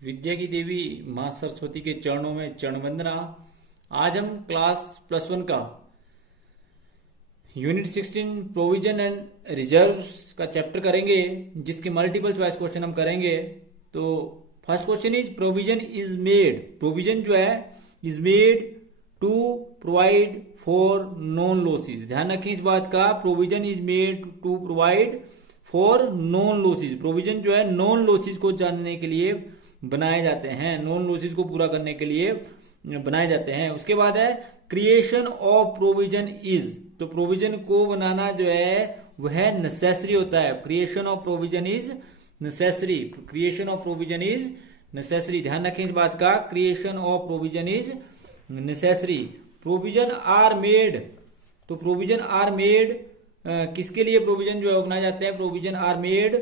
विद्या की देवी माँ सरस्वती के चरणों में चरण वंदना। आज हम क्लास +1 का यूनिट 16 प्रोविजन एंड रिजर्व्स का चैप्टर करेंगे, जिसके मल्टीपल चॉइस क्वेश्चन हम करेंगे। तो first question is provision is made. Provision जो है is made to provide for known losses. ध्यान रखें इस बात का, provision is made to provide for known losses. Provision जो है नॉन लॉसेज को जानने के लिए बनाए जाते हैं, नॉन लॉसेज को पूरा करने के लिए बनाए जाते हैं। उसके बाद है क्रिएशन ऑफ प्रोविजन इज। तो प्रोविजन को बनाना जो है वह नेसेसरी होता है। Creation of provision is necessary. Creation of provision is necessary. ध्यान रखें इस बात का, creation of provision is necessary. Provision are made. तो प्रोविजन आर मेड किसके लिए प्रोविजन जो है बनाए जाते हैं? Provision are made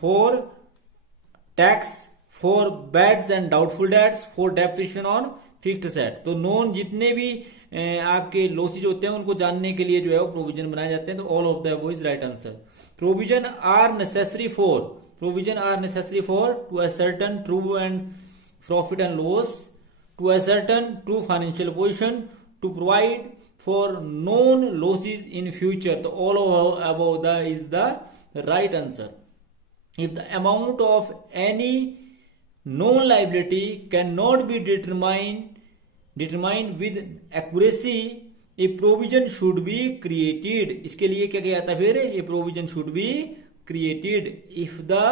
for tax, for bads and doubtful debts, for depreciation on fixed set. तो नॉन जितने भी आपके लॉसेज होते हैं उनको जानने के लिए जो है वो प्रोविजन बनाए जाते हैं। तो all of the above is right answer. Provision are necessary for. Provision are necessary for to ascertain true and profit and loss, to ascertain true financial position, to provide for known losses in future. तो all of above the is the right answer. If the amount of any known liability cannot be determined with accuracy, a provision should be created. इसके लिए क्या किया जाता है फिर? A provision should be created. If the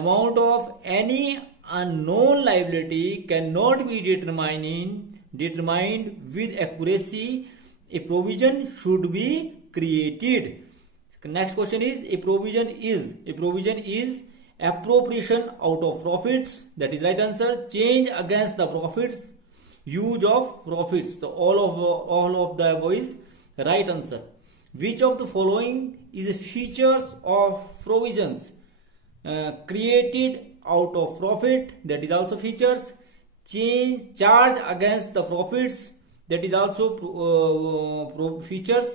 amount of any unknown liability cannot be determined with accuracy, a provision should be created. Next question is a provision is appropriation out of profits. That is right answer. Change against the profits, use of profits. So all of the above is right answer. Which of the following is features of provisions? Created out of profit, that is also features. Charge against the profits, that is also features.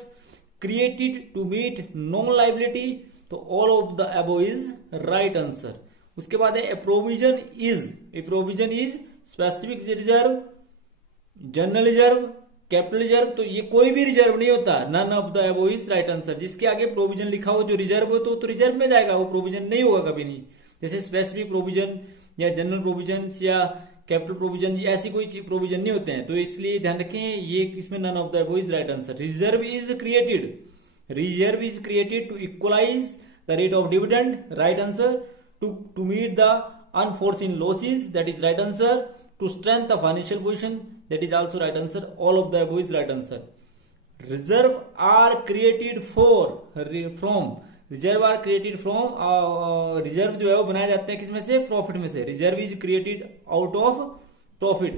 Created to meet non liability. तो all of the above is right answer. उसके बाद है a provision is specific reserve, general reserve, capital reserve. तो ये कोई भी reserve नहीं होता। none of the above is right answer. जिसके आगे प्रोविजन लिखा हो जो रिजर्व हो तो रिजर्व में जाएगा, वो प्रोविजन नहीं होगा कभी नहीं। जैसे स्पेसिफिक प्रोविजन या जनरल प्रोविजन या कैपिटल प्रोविजन, ऐसी कोई चीज प्रोविजन नहीं होते हैं। तो इसलिए ध्यान रखें ये इसमें none of the above is right answer. Reserve is created to equalise the rate of dividend, right answer. To meet the unforeseen losses, that is right answer. To strength the financial position, that is also right answer. All of the above is right answer. Reserve are created from reserve जो है वो बनाए जाते हैं किसमें से? Profit में से। Reserve is created out of profit.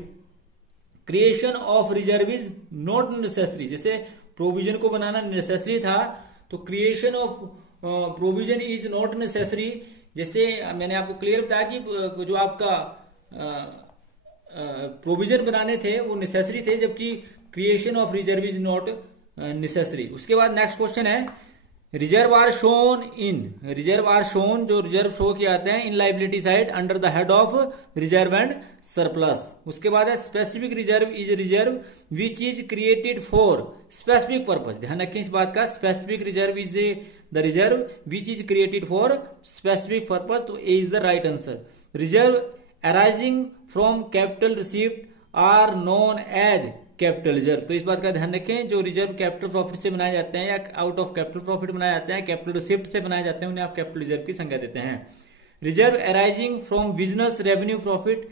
Creation of reserve is not necessary. जैसे प्रोविजन को बनाना नेसेसरी था तो creation of provision is not necessary. जैसे मैंने आपको क्लियर बताया कि जो आपका प्रोविजन बनाने थे वो नेसेसरी थे, जबकि creation of reserve is not necessary. उसके बाद नेक्स्ट क्वेश्चन है रिजर्व आर शोन जो रिजर्व शो किए जाते हैं in liability side under the head of reserve and surplus. उसके बाद है specific reserve is reserve which is created for specific purpose. ध्यान रखें इस बात का, specific reserve is the reserve which is created for specific purpose. तो A is the right answer. Reserve arising from capital received are known as capital reserve. तो इस बात का ध्यान रखें, जो रिजर्व कैपिटल प्रॉफिट से बनाए जाते हैं या आउट ऑफ कैपिटल प्रॉफिट बनाए जाते हैं, कैपिटल रिसिप्ट से बनाए जाते हैं, उन्हें आप कैपिटल रिजर्व की संज्ञा देते हैं। Reserve arising from business revenue profit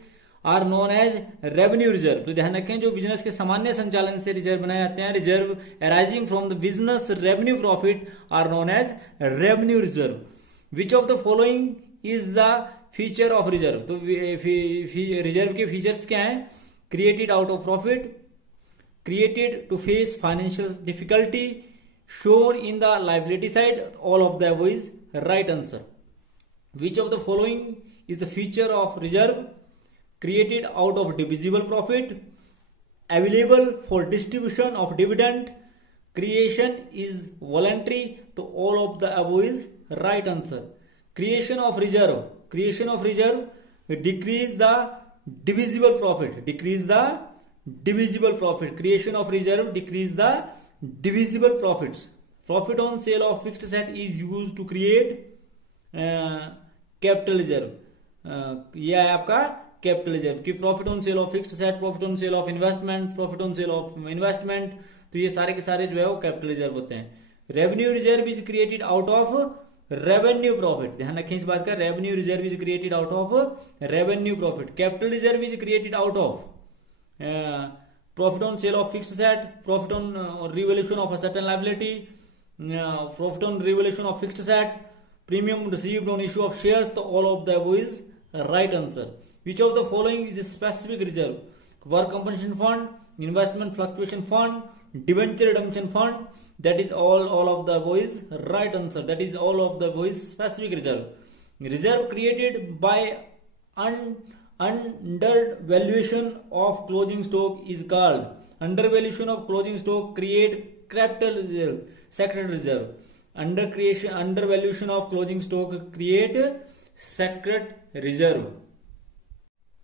are known as revenue reserve. तो ध्यान रखें जो बिजनेस के सामान्य संचालन से रिजर्व बनाए जाते हैं, reserve arising from the business revenue profit are known as revenue reserve. Which of the following is the feature of reserve? तो रिजर्व के फीचर्स क्या हैं? Created out of profit, created to face financial difficulty, shown in the liability side. All of the above is right answer. Which of the following is the feature of reserve? Created out of divisible profit, available for distribution of dividend, creation is voluntary. So all of the above is right answer. Creation of reserve decrease the divisible profit, decrease the divisible profit. Creation of reserve decrease the divisible profits. Profit on sale of fixed asset is used to create capital reserve. यह है आपका capital reserve कि profit on sale of fixed asset, profit on sale of investment, profit on sale of investment, तो ये सारे के सारे जो है वो कैपिटल रिजर्व होते हैं। Revenue reserve is created out of revenue profit, ध्यान रखें इस बात का, revenue reserve is created out of revenue profit. Capital reserve is created out of profit on sale of fixed asset, profit on revaluation of asset and liability, profit on revaluation of fixed asset, premium received on issue of shares, तो all of the above is right answer. Which of the following is a specific reserve? Work compensation fund, investment fluctuation fund, debenture redemption fund. That is all of the above is right answer. That is all of the above is specific reserve. Reserve created by undervaluation of closing stock is called undervaluation of closing stock create capital reserve, sacred reserve. Undervaluation of closing stock create sacred reserve.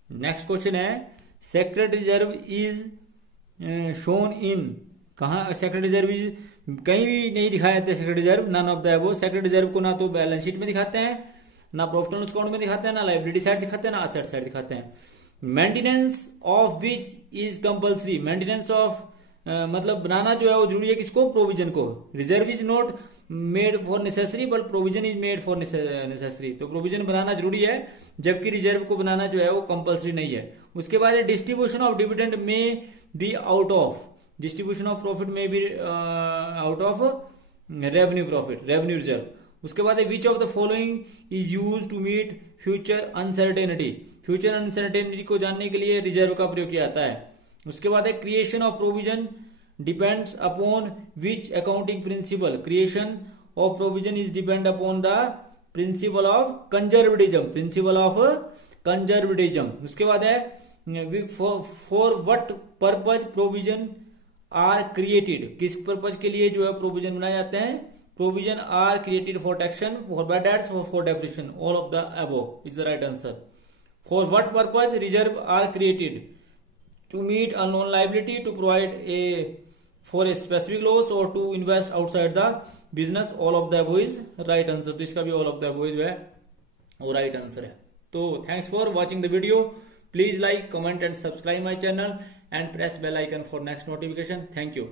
Next question है secret reserve is shown in, कहाँ secret reserve is, कहीं भी नहीं दिखाया जाता है secret reserve, none of the above. Secret reserve को ना तो बैलेंस शीट में दिखाते हैं, ना प्रॉफिट एंड लॉस अकाउंट में दिखाते हैं, ना लायबिलिटी साइड दिखाते हैं, ना असेट साइड दिखाते हैं। Maintenance of which is compulsory, maintenance of मतलब बनाना जो है वो जरूरी है किसको, प्रोविजन को। Reserve is not made for necessary but provision is made for necessary, तो प्रोविजन बनाना जरूरी है जबकि रिजर्व को बनाना जो है वो कंपल्सरी नहीं है। उसके बाद डिस्ट्रीब्यूशन ऑफ डिविडेंड में B out of, distribution of profit में B out of revenue profit, revenue reserve. उसके बाद which of the following is use to meet future uncertainty, future uncertainty को जानने के लिए रिजर्व का प्रयोग किया जाता है। उसके बाद है creation of provision depends upon which accounting principle, creation of provision is depend upon the principle of conservatism, principle of conservatism. उसके बाद है for what purpose provision are created, किस पर्पज के लिए जो है प्रोविजन बनाए जाते हैं, provision are created for taxation, for bad debts, for depreciation, all of the above is the right answer. For what purpose reserve are created, to meet unknown liability, to provide for a specific loss or to invest outside the business, all of the above is right answer। तो इसका भी all of the above जो है वो right answer है। तो thanks for watching the video, please like, comment and subscribe my channel and press bell icon for next notification। Thank you।